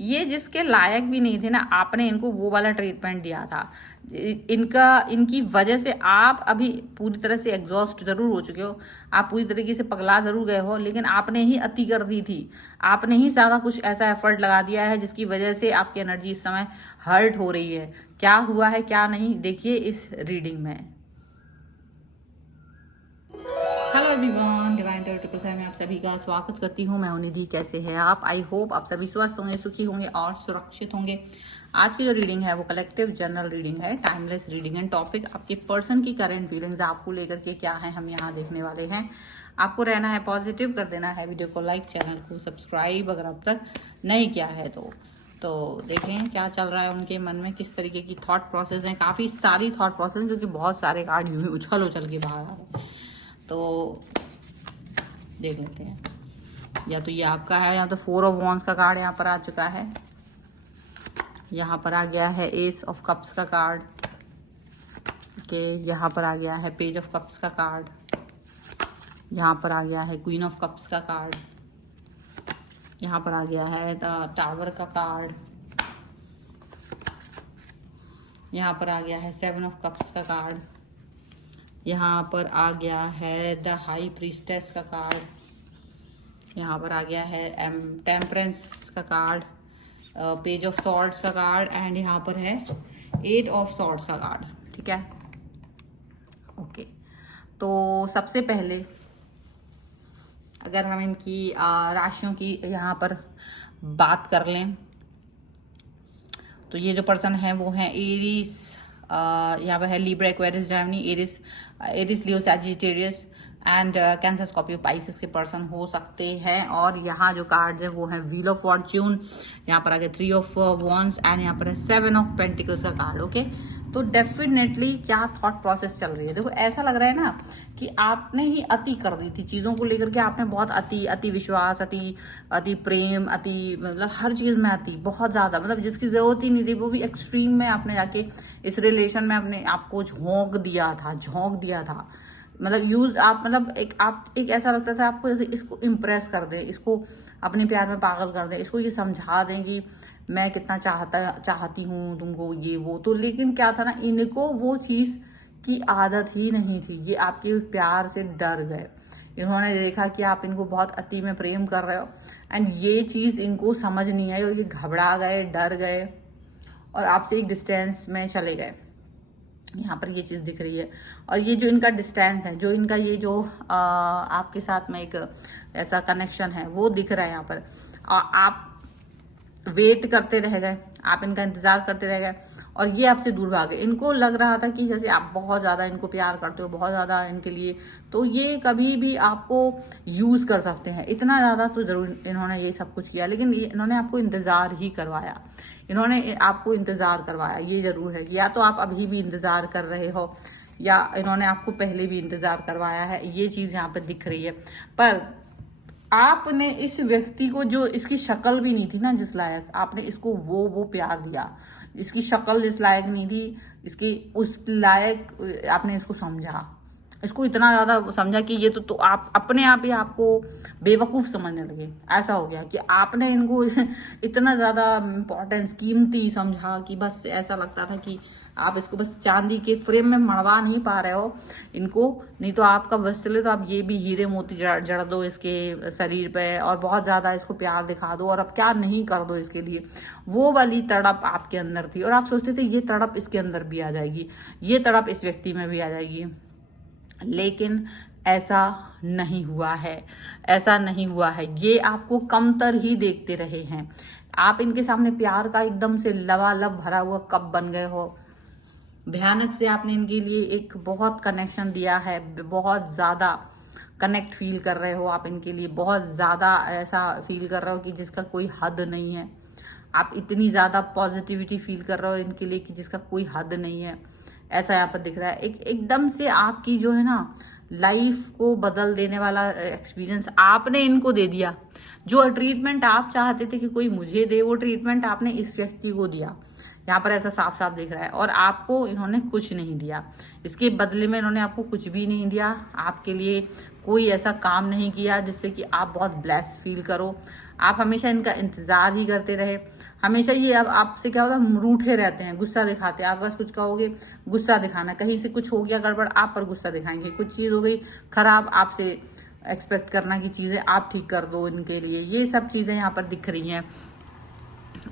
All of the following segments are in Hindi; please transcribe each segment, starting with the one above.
ये जिसके लायक भी नहीं थे ना, आपने इनको वो वाला ट्रीटमेंट दिया था। इनकी वजह से आप अभी पूरी तरह से एग्जॉस्ट जरूर हो चुके हो, आप पूरी तरीके से पगला जरूर गए हो, लेकिन आपने ही अति कर दी थी। आपने ही ज़्यादा कुछ ऐसा एफर्ट लगा दिया है जिसकी वजह से आपकी एनर्जी इस समय हर्ट हो रही है। क्या हुआ है क्या नहीं, देखिए इस रीडिंग में। हेलो एवरीवन, डिवाइन ट्रिपल में आप सभी का स्वागत करती हूँ। मैं हूं निधि। कैसे हैं आप? आई होप आप सभी स्वस्थ होंगे, सुखी होंगे और सुरक्षित होंगे। आज की जो रीडिंग है वो कलेक्टिव जर्नल रीडिंग है, टाइमलेस रीडिंग एंड टॉपिक आपके पर्सन की करंट फीलिंग्स आपको लेकर के क्या है हम यहाँ देखने वाले हैं। आपको रहना है पॉजिटिव, कर देना है वीडियो को लाइक, चैनल को सब्सक्राइब अगर अब तक नहीं किया है तो देखें क्या चल रहा है उनके मन में, किस तरीके की थॉट प्रोसेस है। काफ़ी सारी थॉट प्रोसेस, क्योंकि बहुत सारे कार्ड यूं ही उछल उछल के बाहर आ रहे हैं, तो देख लेते हैं। या तो ये आपका है, या तो 4 ऑफ वॉन्ड्स का कार्ड यहाँ पर आ चुका है। यहाँ पर आ गया है एस ऑफ कप्स का कार्ड के, यहाँ पर आ गया है पेज ऑफ कप्स का कार्ड, यहाँ पर आ गया है क्वीन ऑफ कप्स का कार्ड, यहाँ पर आ गया है द टावर का कार्ड, यहाँ पर आ गया है 7 ऑफ कप्स का कार्ड, यहाँ पर आ गया है द हाई प्रीस्टेस का कार्ड, यहाँ पर आ गया है टेम्परेंस का कार्ड, पेज ऑफ सॉर्ड्स का कार्ड, एंड यहाँ पर है 8 ऑफ सॉर्ड्स का कार्ड। ठीक है, ओके। तो सबसे पहले अगर हम इनकी राशियों की यहाँ पर बात कर लें, तो ये जो पर्सन है वो है एरीज, यहाँ पर है Libra, Aquarius, Gemini, Aries, Leo, Sagittarius and cancer, Scorpio, Pisces के पर्सन हो सकते हैं। और यहाँ जो कार्ड्स है वो है व्हील ऑफ फॉर्च्यून, यहाँ पर आ गया 3 ऑफ वॉन्ड्स एंड यहाँ पर है 7 ऑफ पेंटिकल्स का कार्ड। ओके, तो डेफिनेटली क्या थॉट प्रोसेस चल रही है। देखो ऐसा लग रहा है ना कि आपने ही अति कर दी थी चीज़ों को लेकर के। आपने बहुत अति विश्वास, अति प्रेम, मतलब हर चीज़ में अति, बहुत ज़्यादा, मतलब जिसकी ज़रूरत ही नहीं थी वो भी एक्सट्रीम में आपने जाके इस रिलेशन में अपने आपको झोंक दिया था। मतलब यूज आप, मतलब एक ऐसा लगता था आपको जैसे इसको इम्प्रेस कर दें, इसको अपने प्यार में पागल कर दें, इसको ये समझा दें कि मैं कितना चाहती हूँ तुमको, ये वो। तो लेकिन क्या था ना, इनको वो चीज़ की आदत ही नहीं थी। ये आपके प्यार से डर गए। इन्होंने देखा कि आप इनको बहुत अति में प्रेम कर रहे हो, एंड ये चीज़ इनको समझ नहीं आई और ये घबरा गए, डर गए और आपसे एक डिस्टेंस में चले गए। यहाँ पर ये चीज़ दिख रही है। और ये जो इनका डिस्टेंस है, जो इनका ये जो आपके साथ में एक ऐसा कनेक्शन है वो दिख रहा है यहाँ पर। आप वेट करते रह गए, आप इनका इंतज़ार करते रह गए और ये आपसे दूर भागे। इनको लग रहा था कि जैसे आप बहुत ज़्यादा इनको प्यार करते हो, बहुत ज़्यादा इनके लिए, तो ये कभी भी आपको यूज़ कर सकते हैं। इतना ज़्यादा तो ज़रूर इन्होंने ये सब कुछ किया, लेकिन इन्होंने आपको इंतज़ार ही करवाया। इन्होंने आपको इंतज़ार करवाया, ये ज़रूर है। या तो आप अभी भी इंतज़ार कर रहे हो, या इन्होंने आपको पहले भी इंतज़ार करवाया है। ये चीज़ यहाँ पर दिख रही है। पर आपने इस व्यक्ति को, जो इसकी शक्ल भी नहीं थी ना जिस लायक, आपने इसको वो प्यार दिया। इसकी शक्ल जिस लायक नहीं थी, इसकी उस लायक आपने इसको समझा। इसको इतना ज़्यादा समझा कि ये तो आप अपने आप ही आपको बेवकूफ़ समझने लगे। ऐसा हो गया कि आपने इनको इतना ज़्यादा इम्पोर्टेंस, कीमती समझा कि बस ऐसा लगता था कि आप इसको बस चांदी के फ्रेम में मढ़वा नहीं पा रहे हो इनको, नहीं तो आपका बस चले तो आप ये भी हीरे मोती जड़ दो इसके शरीर पे और बहुत ज़्यादा इसको प्यार दिखा दो और अब क्या नहीं कर दो इसके लिए। वो वाली तड़प आपके अंदर थी और आप सोचते थे ये तड़प इसके अंदर भी आ जाएगी, ये तड़प इस व्यक्ति में भी आ जाएगी। लेकिन ऐसा नहीं हुआ है, ऐसा नहीं हुआ है। ये आपको कमतर ही देखते रहे हैं। आप इनके सामने प्यार का एकदम से लबालब भरा हुआ कप बन गए हो। भयानक से आपने इनके लिए एक बहुत कनेक्शन दिया है, बहुत ज़्यादा कनेक्ट फील कर रहे हो आप इनके लिए, बहुत ज़्यादा ऐसा फील कर रहे हो कि जिसका कोई हद नहीं है। आप इतनी ज़्यादा पॉजिटिविटी फील कर रहे हो इनके लिए कि जिसका कोई हद नहीं है। ऐसा यहाँ पर दिख रहा है। एकदम से आपकी जो है ना लाइफ को बदल देने वाला एक्सपीरियंस आपने इनको दे दिया। जो ट्रीटमेंट आप चाहते थे कि कोई मुझे दे, वो ट्रीटमेंट आपने इस व्यक्ति को दिया। यहाँ पर ऐसा साफ साफ दिख रहा है। और आपको इन्होंने कुछ नहीं दिया, इसके बदले में इन्होंने आपको कुछ भी नहीं दिया। आपके लिए कोई ऐसा काम नहीं किया जिससे कि आप बहुत ब्लेस फील करो। आप हमेशा इनका इंतजार ही करते रहे, हमेशा ये अब आपसे क्या होता है, रूठे रहते हैं, गुस्सा दिखाते हैं। आप बस कुछ कहोगे गुस्सा दिखाना, कहीं से कुछ हो गया गड़बड़ आप पर गुस्सा दिखाएंगे, कुछ चीज़ हो गई खराब आपसे एक्सपेक्ट करना कि चीज़ें आप ठीक कर दो इनके लिए। ये सब चीज़ें यहाँ पर दिख रही हैं।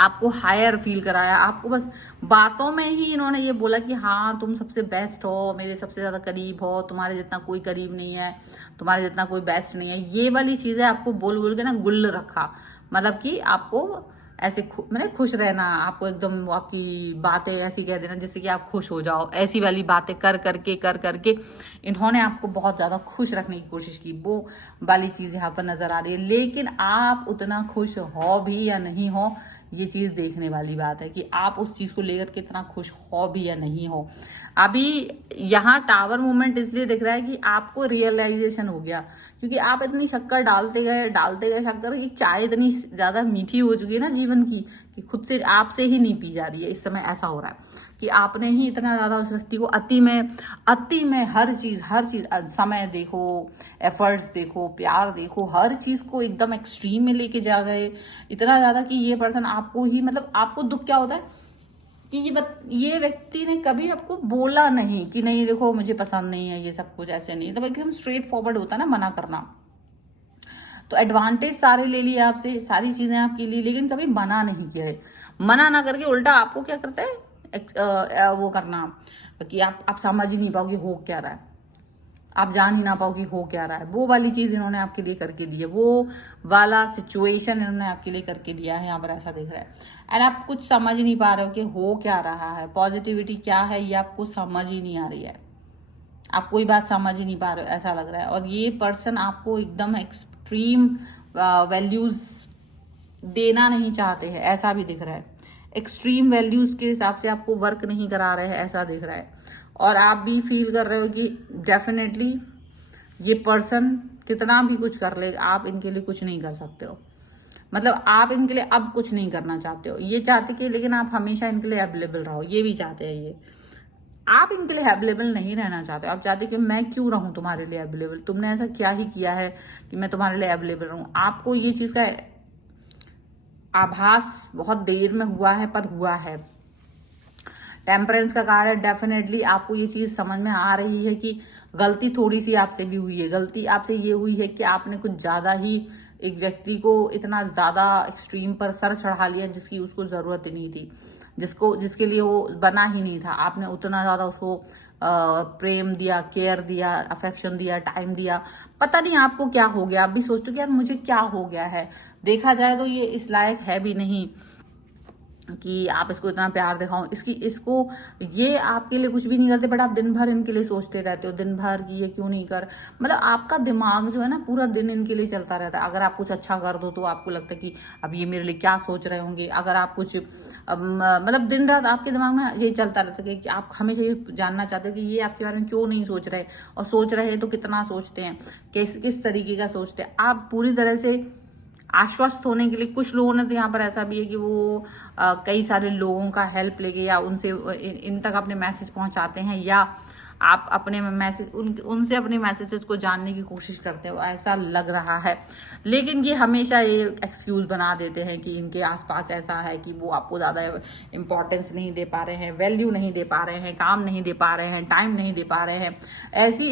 आपको हायर फील कराया, आपको बस बातों में ही इन्होंने ये बोला कि हाँ तुम सबसे बेस्ट हो, मेरे सबसे ज़्यादा करीब हो, तुम्हारे जितना कोई करीब नहीं है, तुम्हारे जितना कोई बेस्ट नहीं है। ये वाली चीज़ें आपको बोल बोल के ना गुल्ल रखा, मतलब कि आपको ऐसे मतलब खुश रहना, आपको एकदम आपकी बातें ऐसी कह देना जिससे कि आप खुश हो जाओ। ऐसी वाली बातें कर करके इन्होंने आपको बहुत ज़्यादा खुश रखने की कोशिश की, वो वाली चीज़ यहाँ पर नज़र आ रही है। लेकिन आप उतना खुश हो भी या नहीं हो, ये चीज़ देखने वाली बात है कि आप उस चीज़ को लेकर कितना खुश हो भी या नहीं हो। अभी यहाँ टावर मूवमेंट इसलिए दिख रहा है कि आपको रियलाइजेशन हो गया, क्योंकि आप इतनी शक्कर डालते गए शक्कर, ये चाय इतनी ज़्यादा मीठी हो चुकी है ना जीवन की कि खुद से आपसे ही नहीं पी जा रही है। इस समय ऐसा हो रहा है कि आपने ही इतना ज़्यादा उस व्यक्ति को अति में हर चीज़ समय देखो, एफर्ट्स देखो, प्यार देखो, हर चीज़ को एकदम एक्सट्रीम में लेके जा गए इतना ज़्यादा कि ये पर्सन आपको ही, मतलब आपको दुख क्या होता है कि ये व्यक्ति ने कभी आपको बोला नहीं कि नहीं देखो मुझे पसंद नहीं है ये सब कुछ, ऐसे नहीं, तो एकदम स्ट्रेट फॉरवर्ड होता है ना मना करना। तो एडवांटेज सारे ले लिए आपसे, सारी चीज़ें आपके लिए, लेकिन कभी मना नहीं किया। मना ना करके उल्टा आपको क्या करता है, वो करना कि आप समझ ही नहीं पाओगे हो क्या रहा है, आप जान ही ना पाओ कि हो क्या रहा है। वो वाली चीज़ इन्होंने आपके लिए करके दी है, वो वाला सिचुएशन इन्होंने आपके लिए करके दिया है। यहाँ पर ऐसा दिख रहा है एंड आप कुछ समझ नहीं पा रहे हो कि हो क्या रहा है, पॉजिटिविटी क्या है ये आपको समझ ही नहीं आ रही है, आप कोई बात समझ ही नहीं पा रहे हो ऐसा लग रहा है। और ये पर्सन आपको एकदम एक्सट्रीम वैल्यूज़ देना नहीं चाहते हैं, ऐसा भी दिख रहा है। एक्सट्रीम वैल्यूज़ के हिसाब से आपको वर्क नहीं करा रहे हैं, ऐसा दिख रहा है। और आप भी फील कर रहे हो कि डेफिनेटली ये पर्सन कितना भी कुछ कर ले, आप इनके लिए कुछ नहीं कर सकते हो। मतलब आप इनके लिए अब कुछ नहीं करना चाहते हो, ये चाहते कि लेकिन आप हमेशा इनके लिए अवेलेबल रहो, ये भी चाहते हैं ये। आप इनके लिए अवेलेबल नहीं रहना चाहते, आप चाहते कि मैं क्यों रहूं तुम्हारे लिए अवेलेबल, तुमने ऐसा क्या ही किया है कि मैं तुम्हारे लिए अवेलेबल रहूं। आपको ये चीज़ का आभास बहुत देर में हुआ है, पर हुआ है। टेम्परेंस का कार्ड है, डेफिनेटली आपको ये चीज़ समझ में आ रही है कि गलती थोड़ी सी आपसे भी हुई है। गलती आपसे ये हुई है कि आपने कुछ ज़्यादा ही एक व्यक्ति को इतना ज़्यादा एक्सट्रीम पर सर चढ़ा लिया जिसकी उसको ज़रूरत ही नहीं थी, जिसके लिए वो बना ही नहीं था। आपने उतना ज़्यादा उसको प्रेम दिया, केयर दिया, अफेक्शन दिया, टाइम दिया, पता नहीं आपको क्या हो गया। आप भी सोचते हो कि यार मुझे क्या हो गया है, देखा जाए तो ये इस लायक है भी नहीं कि आप इसको इतना प्यार दिखाओ। इसको ये आपके लिए कुछ भी नहीं करते, बट आप दिन भर इनके लिए सोचते रहते हो, दिन भर कि ये क्यों नहीं कर, मतलब आपका दिमाग जो है ना पूरा दिन इनके लिए चलता रहता है। अगर आप कुछ अच्छा कर दो तो आपको लगता है कि अब ये मेरे लिए क्या सोच रहे होंगे। अगर आप कुछ मतलब दिन रात आपके दिमाग में ये चलता रहता है कि आप हमेशा ये जानना चाहते हो कि ये आपके बारे में क्यों नहीं सोच रहे, और सोच रहे तो कितना सोचते हैं, किस तरीके का सोचते हैं। आप पूरी तरह से आश्वस्त होने के लिए, कुछ लोगों ने तो यहाँ पर ऐसा भी है कि वो कई सारे लोगों का हेल्प लेके या उनसे इन तक अपने मैसेज पहुंचाते हैं, या आप अपने मैसेज उनसे अपने मैसेजेस को जानने की कोशिश करते हो, ऐसा लग रहा है। लेकिन ये हमेशा ये एक्सक्यूज़ बना देते हैं कि इनके आसपास ऐसा है कि वो आपको ज़्यादा इम्पोर्टेंस नहीं दे पा रहे हैं, वैल्यू नहीं दे पा रहे हैं, काम नहीं दे पा रहे हैं, टाइम नहीं दे पा रहे हैं।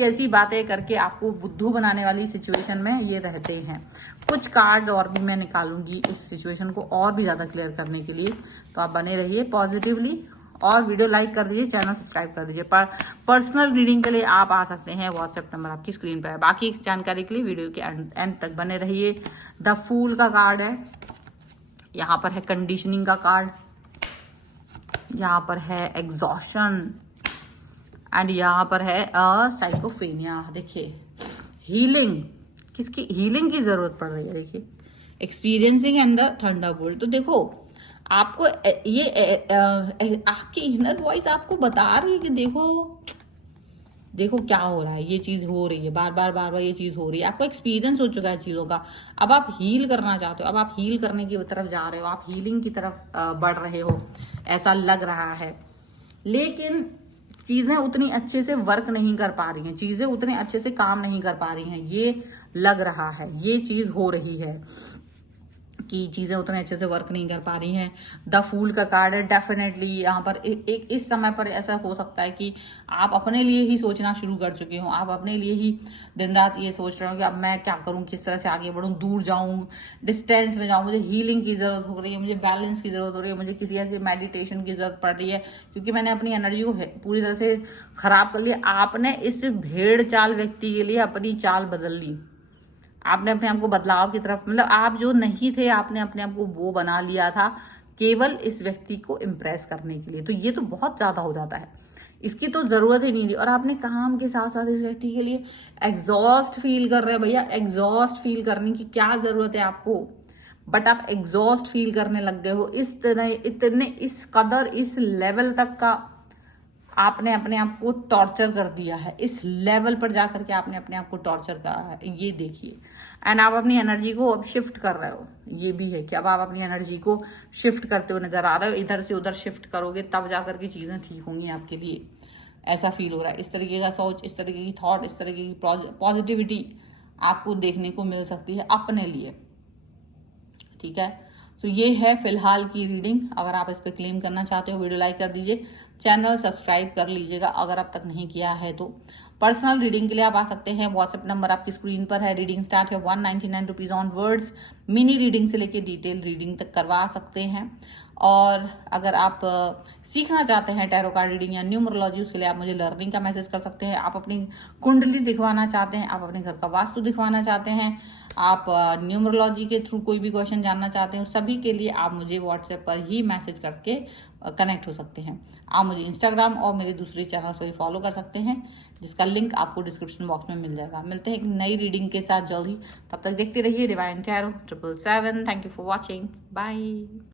ऐसी बातें करके आपको बुद्धू बनाने वाली सिचुएशन में ये रहते हैं। कुछ कार्ड्स और भी मैं निकालूंगी इस सिचुएशन को और भी ज़्यादा क्लियर करने के लिए, तो आप बने रहिए पॉजिटिवली, और वीडियो लाइक कर दीजिए, चैनल सब्सक्राइब कर दीजिए। पर पर्सनल रीडिंग के लिए आप आ सकते हैं, व्हाट्सएप नंबर आपकी स्क्रीन पर है। बाकी जानकारी के लिए वीडियो के एंड तक बने रहिए। द फूल का कार्ड है, यहाँ पर है कंडीशनिंग का कार्ड, यहाँ पर है एग्जॉशन, एंड यहाँ पर है साइकोफेनिया। देखिए हीलिंग, किसकी हीलिंग की जरूरत पड़ रही है, देखिए एक्सपीरियंसिंग एंड द थंडरबोल्ट। तो देखो आपको ये आपकी इनर वॉइस आपको बता रही है कि देखो क्या हो रहा है, ये चीज हो रही है, बार बार ये चीज हो रही है। आपको एक्सपीरियंस हो चुका है चीजों का, अब आप हील करना चाहते हो, अब आप हील करने की तरफ जा रहे हो, आप हीलिंग की तरफ बढ़ रहे हो, ऐसा लग रहा है। लेकिन चीजें उतनी अच्छे से वर्क नहीं कर पा रही हैं, चीजें उतने अच्छे से काम नहीं कर पा रही हैं, ये लग रहा है, ये चीज हो रही है कि चीज़ें उतने अच्छे से वर्क नहीं कर पा रही हैं। द फूल का कार्ड है, डेफिनेटली यहाँ पर एक इस समय पर ऐसा हो सकता है कि आप अपने लिए ही सोचना शुरू कर चुके हो, आप अपने लिए ही दिन रात ये सोच रहे हो कि अब मैं क्या करूँ, किस तरह से आगे बढ़ूँ, दूर जाऊँ, डिस्टेंस में जाऊँ, मुझे हीलिंग की ज़रूरत हो रही है, मुझे बैलेंस की ज़रूरत हो रही है, मुझे किसी ऐसे मेडिटेशन की ज़रूरत पड़ रही है, क्योंकि मैंने अपनी एनर्जी को पूरी तरह से ख़राब कर लिया। आपने इस भेड़ चाल व्यक्ति के लिए अपनी चाल बदल ली, आपने अपने आप को बदलाव की तरफ, मतलब आप जो नहीं थे आपने अपने आप को वो बना लिया था केवल इस व्यक्ति को इम्प्रेस करने के लिए। तो ये तो बहुत ज़्यादा हो जाता है, इसकी तो ज़रूरत ही नहीं थी। और आपने काम के साथ साथ इस व्यक्ति के लिए एग्जॉस्ट फील कर रहे हैं। भैया एग्जॉस्ट फील करने की क्या ज़रूरत है आपको, बट आप एग्जॉस्ट फील करने लग गए हो। इस तरह इतने इस कदर इस लेवल तक का आपने अपने आप को टॉर्चर कर दिया है, इस लेवल पर जाकर के आपने अपने आप को टॉर्चर करा है, ये देखिए। एंड आप अपनी एनर्जी को अब शिफ्ट कर रहे हो, ये भी है कि अब आप अपनी एनर्जी को शिफ्ट करते हुए नजर आ रहे हो। इधर से उधर शिफ्ट करोगे तब जाकर के चीज़ें ठीक होंगी आपके लिए, ऐसा फील हो रहा है। इस तरीके का सोच, इस तरीके की थॉट, इस तरीके की पॉजिटिविटी आपको देखने को मिल सकती है अपने लिए, ठीक है। तो ये है फिलहाल की रीडिंग। अगर आप इस पर क्लेम करना चाहते हो वीडियो लाइक कर दीजिए, चैनल सब्सक्राइब कर लीजिएगा अगर अब तक नहीं किया है तो। पर्सनल रीडिंग के लिए आप आ सकते हैं, व्हाट्सएप नंबर आपकी स्क्रीन पर है। रीडिंग स्टार्ट है 199 rupees on words. Mini reading से लेके डिटेल रीडिंग तक करवा सकते हैं। और अगर आप सीखना चाहते हैं टैरो कार्ड रीडिंग या न्यूमरोलॉजी, उसके लिए आप मुझे लर्निंग का मैसेज कर सकते हैं। आप अपनी कुंडली दिखवाना चाहते हैं, आप अपने घर का वास्तु दिखवाना चाहते हैं, आप न्यूमरोलॉजी के थ्रू कोई भी क्वेश्चन जानना चाहते हैं, सभी के लिए आप मुझे व्हाट्सएप पर ही मैसेज करके कनेक्ट हो सकते हैं। आप मुझे इंस्टाग्राम और मेरे दूसरे चैनल पर भी फॉलो कर सकते हैं, जिसका लिंक आपको डिस्क्रिप्शन बॉक्स में मिल जाएगा। मिलते हैं एक नई रीडिंग के साथ जल्द ही, तब तक देखते रहिए divine tarot 777। Thank you for watching, bye.